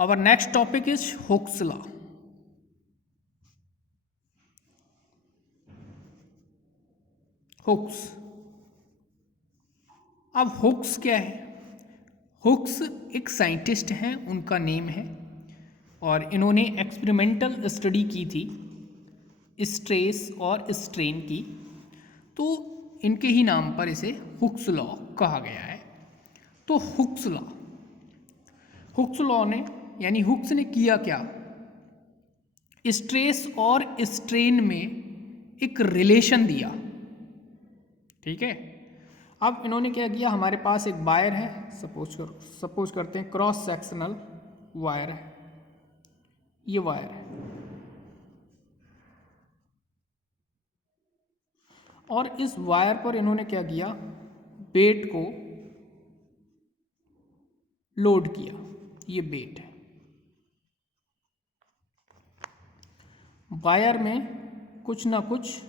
Our next topic is Hooke's law. Hooke's. अब Hooke's क्या है? हुक्स एक साइंटिस्ट हैं, उनका नेम है, और इन्होंने एक्सपेरिमेंटल स्टडी की थी स्ट्रेस और स्ट्रेन की, तो इनके ही नाम पर इसे हुक्स लॉ कहा गया है। तो हुक्स लॉ ने यानी हुक्स ने किया क्या? स्ट्रेस और स्ट्रेन में एक रिलेशन दिया। ठीक है। अब इन्होंने क्या किया, हमारे पास एक वायर है, सपोज करते हैं क्रॉस सेक्शनल वायर है, ये वायर है, और इस वायर पर इन्होंने क्या किया, वेट को लोड किया। ये वेट है, वायर में कुछ ना कुछ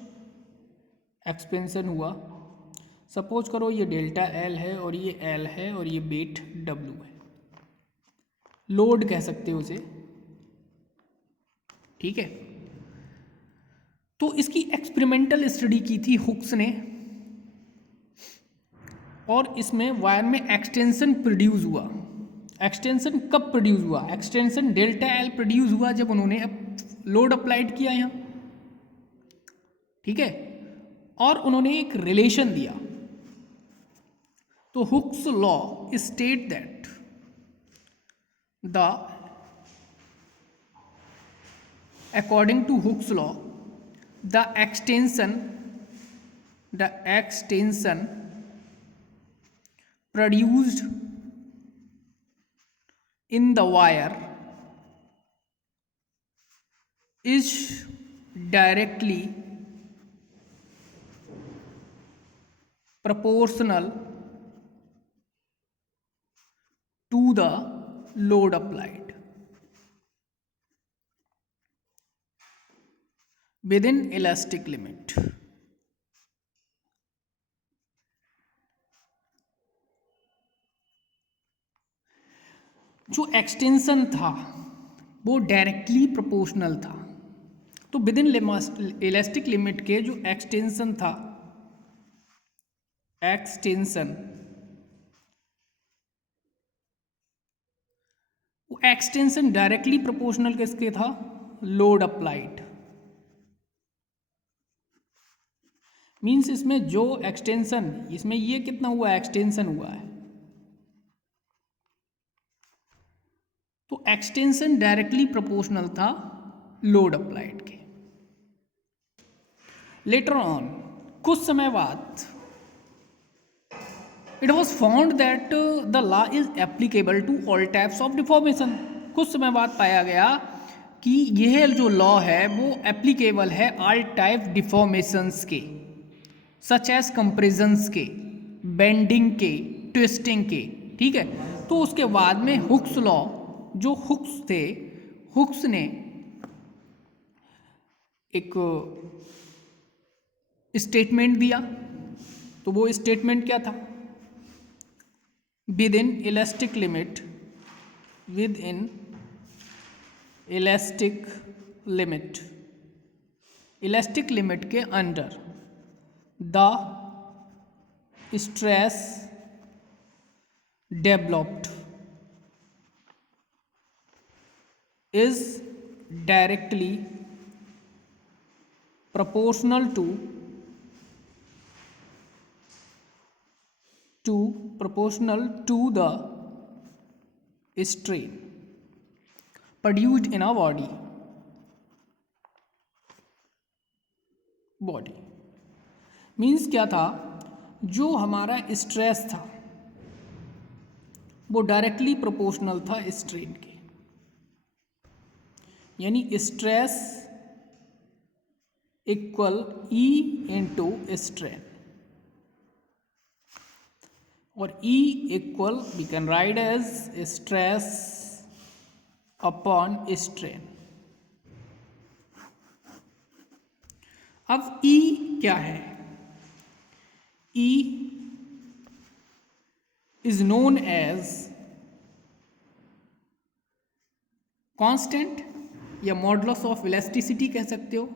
एक्सपेंशन हुआ। सपोज करो ये डेल्टा एल है और ये एल है और ये वेट डब्ल्यू है, लोड कह सकते हो उसे। ठीक है। तो इसकी एक्सपेरिमेंटल स्टडी की थी हुक्स ने, और इसमें वायर में एक्सटेंशन प्रोड्यूस हुआ। एक्सटेंशन कब प्रोड्यूस हुआ? एक्सटेंशन डेल्टा एल प्रोड्यूस हुआ जब उन्होंने लोड अप्लाइड किया यहाँ। ठीक है। और उन्होंने एक रिलेशन दिया। तो Hooke's law state that the according to Hooke's law the extension produced in the wire is directly proportional to the load applied within elastic limit। जो एक्सटेंशन था वो डायरेक्टली प्रोपोर्शनल था। तो विद इन इलास्टिक लिमिट के जो extension था, वो extension directly proportional किसके था? Load applied. मीन्स इसमें जो एक्सटेंशन, इसमें ये कितना हुआ, एक्सटेंशन हुआ है, तो एक्सटेंशन डायरेक्टली प्रोपोर्शनल था लोड अप्लाइड के। लेटर ऑन, कुछ समय बाद, it was found that the law is applicable to all types of deformation. कुछ समय बाद पाया गया कि यह जो लॉ है वो एप्लीकेबल है ऑल टाइप डिफॉर्मेशंस के, सच एज कंप्रेजन्स के, बेंडिंग के, ट्विस्टिंग के। ठीक है। तो उसके बाद में हुक्स लॉ, जो हुक्स थे, हुक्स ने एक स्टेटमेंट दिया। तो वो स्टेटमेंट क्या था? Within elastic limit, within elastic limit, elastic limit के under the stress developed is directly proportional to the strain produced in a body means क्या था, जो हमारा स्ट्रेस था वो डायरेक्टली प्रोपोर्शनल था स्ट्रेन के। यानी stress equal E into strain, और E equal we can write as stress upon strain. अब ई क्या है? E is known as constant या मॉडुलस ऑफ इलास्टिसिटी कह सकते हो।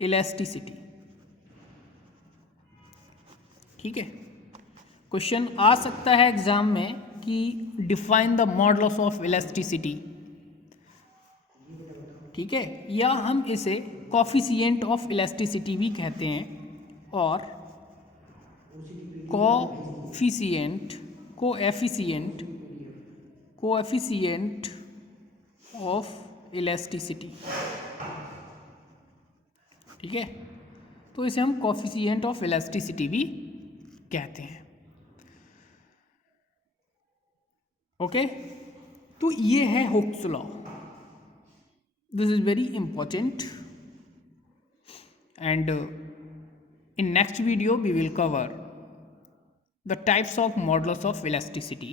इलास्टिसिटी, ठीक है। क्वेश्चन आ सकता है एग्जाम में कि define the modulus of elasticity, ठीक है, या हम इसे कॉफिशिएंट ऑफ इलास्टिसिटी भी कहते हैं, और coefficient coefficient coefficient of elasticity, ठीक है। तो इसे हम कोएफिशिएंट ऑफ इलास्टिसिटी भी कहते हैं। ओके, तो ये है Hooke's law. This is very important, and in next video we will cover the types of modulus of elasticity